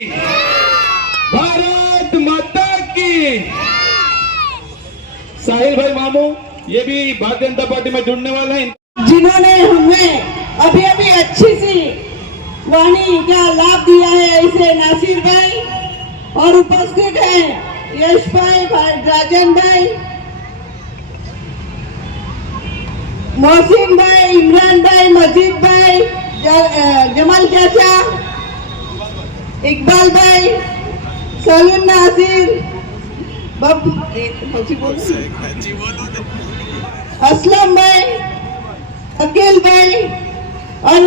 भारत माता की। साहिल भाई मामू ये भी भारतीय जनता पार्टी में जुड़ने वाले हैं, जिन्होंने हमें अभी अभी अच्छी सी वाणी का लाभ दिया है। ऐसे नासिर भाई और उपस्थित है यश भाई, राजन भाई, मोहसिन भाई, इमरान भाई, मजीद भाई, जमाल चाचा, इकबाल भाई, सलीम नासिर, असलम भाई, अकील भाई, और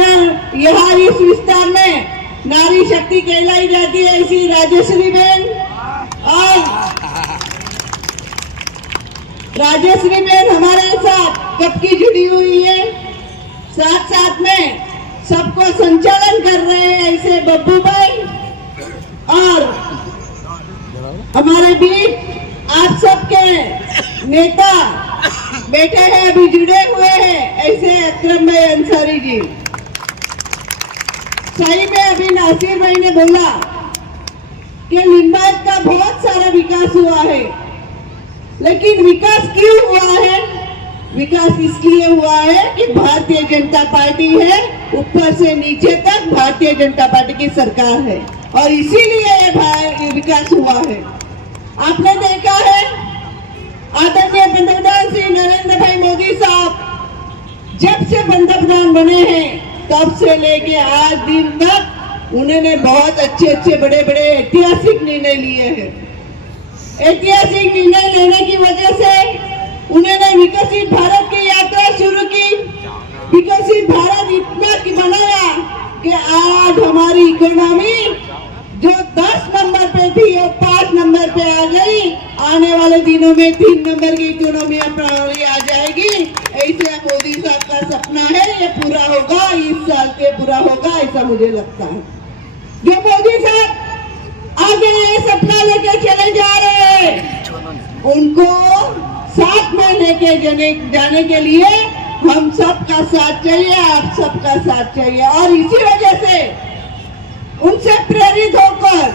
यहाँ इस विस्तार में नारी शक्ति कहलाई जाती है ऐसी राजश्री बहन, और राजश्री बहन हमारे साथ कब की जुड़ी हुई है। साथ साथ में सबको संचालन कर रहे हैं ऐसे बब्बू भाई, और हमारे बीच आप सबके नेता बैठे हैं, अभी जुड़े हुए हैं ऐसे अकरम भाई अंसारी जी। सही में अभी नासिर भाई ने बोला कि लिंबायत का बहुत सारा विकास हुआ है, लेकिन विकास क्यों हुआ है? विकास इसलिए हुआ है कि भारतीय जनता पार्टी है, ऊपर से नीचे तक भारतीय जनता पार्टी की सरकार है, और इसीलिए ये विकास हुआ है। आपने देखा है आदरणीय पंतप्रधान श्री नरेंद्र भाई मोदी साहब जब से पंतप्रधान बने हैं तब से लेके आज दिन तक उन्होंने बहुत अच्छे बड़े बड़े ऐतिहासिक निर्णय लिए हैं। ऐतिहासिक निर्णय लेने की वजह से उन्होंने विकसित भारत की यात्रा शुरू की। विकसित भारत इतना की बनाया कि आज हमारी इकोनॉमी जो 10 नंबर पे थी वो 5 नंबर पे आ गई। आने वाले दिनों में 3 नंबर की इकोनॉमी हमारी आ जाएगी। ऐसे मोदी साहब का सपना है, ये पूरा होगा, इस साल के पूरा होगा, ऐसा मुझे लगता है। जो मोदी साहब आगे ये सपना लेके चले जा रहे हैं, उनको साथ में लेके जाने के लिए हम सबका साथ चाहिए, आप सबका साथ चाहिए। और इसी वजह से उनसे प्रेरित होकर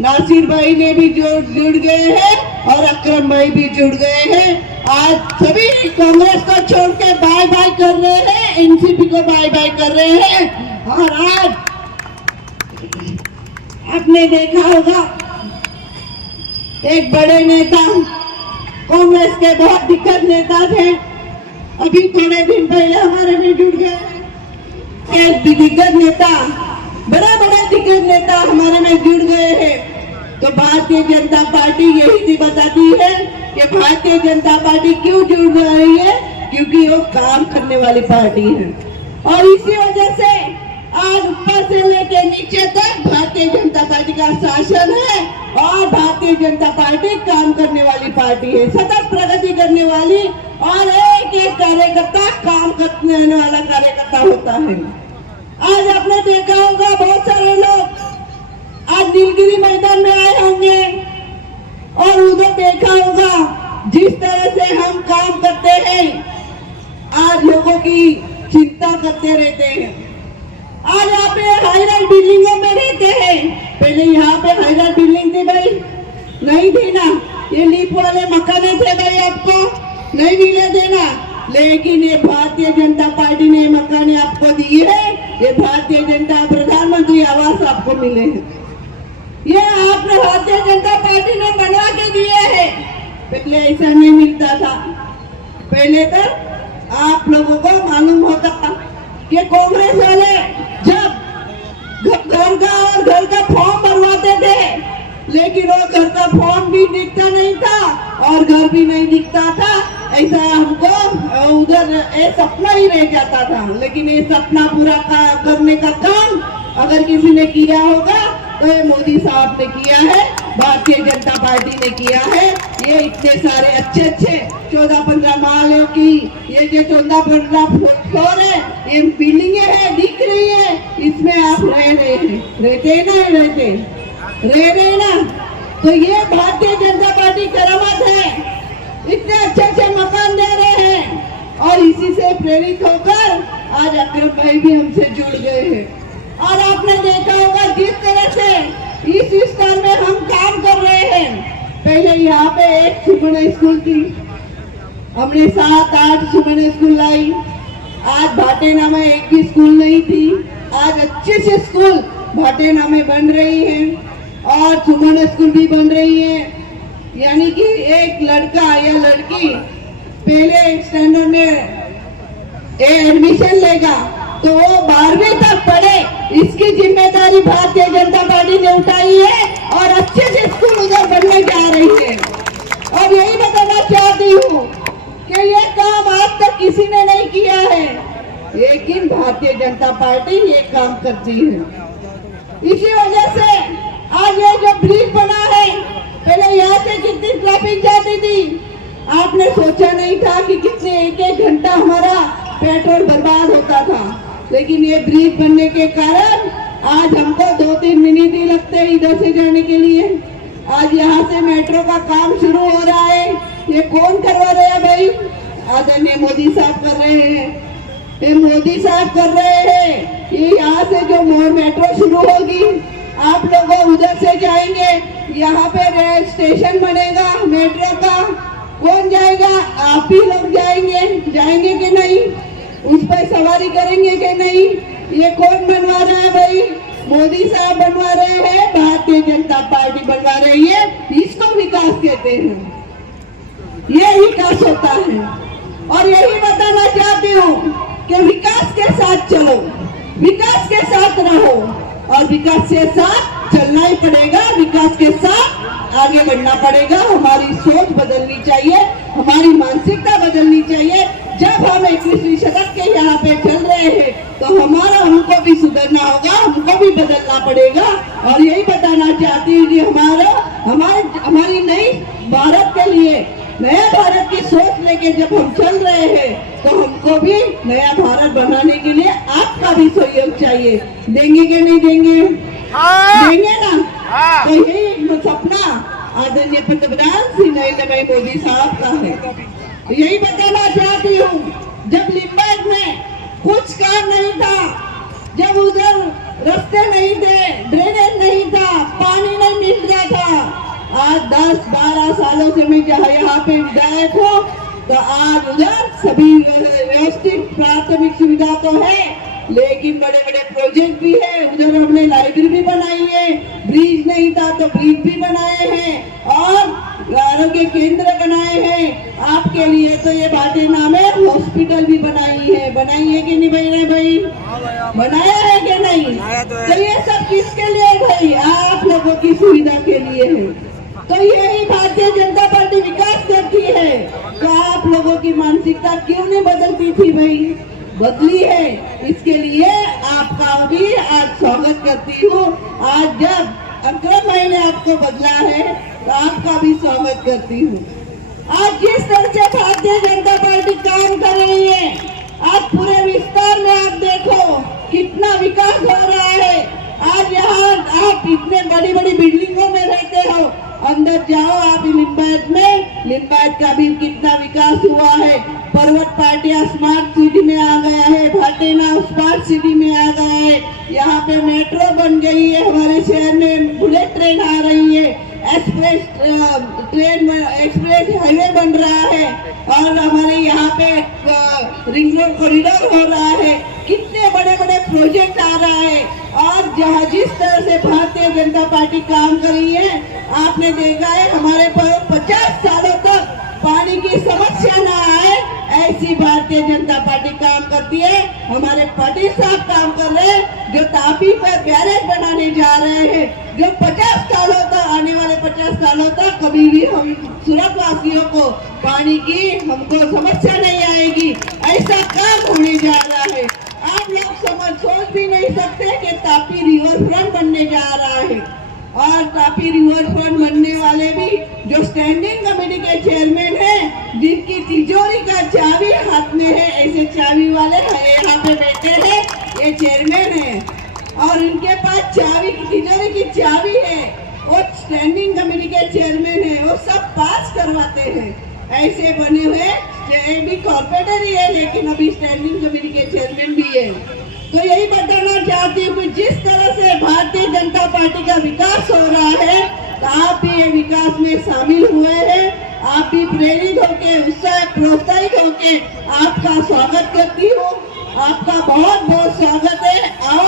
नासिर भाई ने भी जुड़ गए हैं और अकरम भाई भी जुड़ गए हैं। आज सभी कांग्रेस को छोड़ के बाय बाय कर रहे हैं, एनसीपी को बाय बाय कर रहे हैं। और आज आपने देखा होगा एक बड़े नेता, कांग्रेस के बहुत दिग्गज नेता थे, अभी थोड़े दिन पहले हमारे में जुड़ गए। एक दिग्गज नेता, बड़ा दिग्गज नेता हमारे में जुड़ गए हैं। तो भारतीय जनता पार्टी यही भी बताती है कि भारतीय जनता पार्टी क्यों जुड़ रही है, क्योंकि वो काम करने वाली पार्टी है। और इसी वजह से आज ऊपर से लेकर नीचे तक भारतीय जनता पार्टी का शासन है, और भारतीय जनता पार्टी काम करने वाली पार्टी है, सतत प्रगति करने वाली, और एक कार्यकर्ता काम करने वाला कार्यकर्ता होता है। आज आपने देखा होगा बहुत सारे लोग आज नीलगिरी मैदान में आए होंगे और उधर देखा होगा जिस तरह से हम काम करते हैं, आज लोगों की चिंता करते रहते हैं। आज यहाँ पे हाईराइज बिल्डिंगों में रहते हैं। पहले यहाँ पे हाईराइज बिल्डिंग थी भाई? नहीं थी ना। ये लीप वाले मकाने थे भाई, आपको नहीं मिले थे ना। लेकिन ये भारतीय जनता पार्टी ने मकाने आपको दिए है, ये भारतीय जनता प्रधानमंत्री आवास आपको मिले हैं, ये आपने भारतीय जनता पार्टी ने बनवा के दिए हैं। पहले ऐसा नहीं मिलता था। पहले तो आप लोगों को मालूम होता कि कांग्रेस वाले जब घर का फॉर्म भरवाते थे, लेकिन वो घर का फॉर्म भी दिखता नहीं था और घर भी नहीं दिखता था। ऐसा हमको उधर एक सपना ही रह जाता था। लेकिन ये सपना पूरा करने का काम अगर किसी ने किया होगा तो ये मोदी साहब ने किया है, भारतीय जनता पार्टी ने किया है। ये इतने सारे अच्छे 14-15 माले की ये जो 14-15 फ्लोर है, ये बिल्डिंगे है, दिख रही है, इसमें आप रह रहे हैं, रहते ना। तो ये भारतीय जनता पार्टी करामत है, इतने अच्छे मकान दे रहे हैं। और इसी से प्रेरित होकर आज अकरम भाई भी हमसे जुड़ गए हैं। और आपने देखा होगा जिस तरह से पहले यहाँ पे एक सुमन स्कूल थी, हमने 7-8 सुमन स्कूल लाई। आज भाटेना में एक भी स्कूल नहीं थी। आज अच्छे से स्कूल भाटेना में बन रही है और सुमन स्कूल भी बन रही है। यानी कि एक लड़का या लड़की पहले स्टैंडर्ड में एडमिशन लेगा तो वो 12वीं तक पढ़े, इसकी जिम्मेदारी भारतीय जनता पार्टी ने उठाई है और अच्छे से स्कूल उधर बनने जा रही है। और यही बताना चाहती हूँ कि ये काम आज तक किसी ने नहीं किया है, लेकिन भारतीय जनता पार्टी ये काम करती है। इसी वजह से आज ये जो ब्रिज बना है, पहले यहाँ से कितनी ट्रैफिक जाती थी, आपने सोचा नहीं था कि कितने एक घंटा हमारा पेट्रोल बर्बाद होता था। लेकिन ये ब्रिज बनने के कारण आज हमको 2-3 मिनट ही लगते हैं इधर से जाने के लिए। आज यहाँ से मेट्रो का काम शुरू हो रहा है। ये कौन करवा रहे हैं भाई? आदरणीय मोदी साहब कर रहे हैं। ये मोदी साहब कर रहे हैं। ये यहाँ से जो मेट्रो शुरू होगी, आप लोग उधर से जाएंगे, यहाँ पे स्टेशन बनेगा मेट्रो का। कौन जाएगा? आप ही लोग जाएंगे कि नहीं? उस पर सवारी करेंगे कि नहीं? ये कौन बनवा रहा है भाई? मोदी साहब बनवा रहे हैं, भारतीय जनता पार्टी बनवा रही है। इसको विकास कहते हैं, ये विकास होता है। और यही बताना चाहती हूँ कि विकास के साथ चलो, विकास के साथ रहो और विकास के साथ चलना ही पड़ेगा। विकास के साथ आगे बढ़ना पड़ेगा। हमारी सोच बदलनी चाहिए, हमारी मानसिकता बदलनी चाहिए। जब हम 21वीं शतक के यहाँ पे चल रहे हैं तो हमको भी सुधरना होगा, हमको भी बदलना पड़ेगा। और यही बताना चाहती हूँ कि हमारी नई भारत के लिए, नया भारत की सोच लेके जब हम चल रहे हैं तो हमको भी नया भारत बनाने के लिए आपका भी सहयोग चाहिए। देंगे कि नहीं देंगे? देंगे ना? तो यही सपना आदरणीय पंतप्रधान श्री नरेंद्र भाई मोदी साहब का है। यही बताना चाहती हूँ, जब लिम्बायत में कुछ काम नहीं था, जब उधर रास्ते नहीं थे, ड्रेनेज नहीं था, पानी नहीं मिल रहा था, आज 10-12 सालों से मैं यहाँ पे विधायक हूँ, तो आज उधर सभी व्यवस्थित प्राथमिक सुविधा तो है, लेकिन बड़े बड़े प्रोजेक्ट भी है। उधर हमने लाइब्रेरी भी बनाई है, ब्रिज नहीं था तो ब्रिज भी बनाए हैं और आरोग्य केंद्र बनाए हैं। आपके लिए तो ये भाटेना में हॉस्पिटल भी बनाई है कि नहीं भाई? बनाया है कि नहीं? तो ये सब किसके लिए भाई? आप लोगों की सुविधा के लिए है। तो यही भारतीय जनता पार्टी विकास करती है। तो आप लोगों की मानसिकता क्यों नहीं बदलती थी भाई? बदली है। इसके लिए आपका भी आज स्वागत करती हूँ। आज जब अक्रम भाई ने आपको बदला है तो आपका भी स्वागत करती हूँ। आज जिस तरह से भारतीय जनता पार्टी काम कर रही है, आज पूरे विस्तार में आप देखो कितना विकास हो रहा है। आज यहाँ आप इतने बड़ी बड़ी बिल्डिंगों में रहते हो, अंदर जाओ आप लिम्बायत में, लिम्बायत का भी कितना विकास हुआ है। पर्वत पाटिया स्मार्ट सिटी में आ गया है, भाटेना स्मार्ट सिटी में आ गया है। यहाँ पे मेट्रो बन गई है, हमारे शहर में बुलेट ट्रेन आ रही है, एक्सप्रेस हाईवे बन रहा है और हमारे यहाँ पे रिंग रोड कॉरिडोर हो रहा है। कितने बड़े बड़े प्रोजेक्ट आ रहा है। और जहाँ जिस तरह से भारतीय जनता पार्टी काम कर रही है, आपने देखा है हमारे पर 50 सालों तक पानी की समस्या ना आए, ऐसी भारतीय जनता पार्टी काम करती है। हमारे पाटिल साहब काम कर रहे हैं, जो तापी पर बैरेज बनाने जा रहे हैं, जो 50 सालों तक, आने वाले 50 सालों तक कभी भी हम सूरत वासियों को पानी की हमको समस्या नहीं आएगी, ऐसा काम होने जा रहा है। आप लोग सोच भी नहीं सकते कि तापी रिवर फ्रंट बनने जा रहा है। और तापी रिवर फ्रंट बनने वाले भी जो स्टैंडिंग कमेटी के चेयरमैन हैं, जिनकी तिजोरी का चाबी हाथ में है, ऐसे चाबी वाले यहाँ पे बैठे हैं, ये चेयरमैन है और इनके पास चाबी की तिजोरी की चाबी है। वो स्टैंडिंग कमेटी के चेयरमैन है, वो सब पास करवाते हैं। ऐसे बने हुए भी कॉर्पोरेटर ही है, लेकिन अभी स्टैंडिंग कमेटी के चेयरमैन भी है। तो यही बताना चाहती हूँ कि जिस तरह से भारतीय जनता पार्टी का विकास हो रहा है, आप भी ये विकास में शामिल हुए हैं। आप भी प्रेरित होके, उत्साह प्रोत्साहित होके आपका स्वागत करती हूँ। आपका बहुत बहुत स्वागत है। आओ,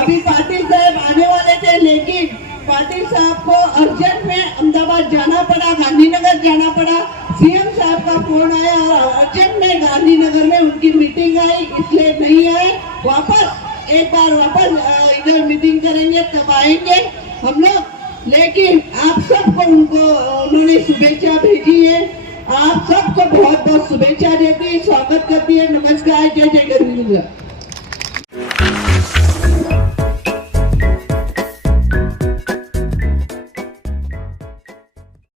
अभी पाटिल साहब आने वाले थे, लेकिन पाटिल साहब को अर्जेंट में अहमदाबाद जाना पड़ा, गांधीनगर जाना पड़ा। सीएम साहब का फोन आया और अर्जेंट में गांधीनगर में उनकी मीटिंग आई, इसलिए नहीं आए। एक बार वापस इधर मीटिंग करेंगे तब आएंगे हम लोग। लेकिन आप सबको उन्होंने शुभेच्छा भेजी है। आप सबको बहुत बहुत शुभेच्छा देती, स्वागत करती है। नमस्कार, जय जय गरीब।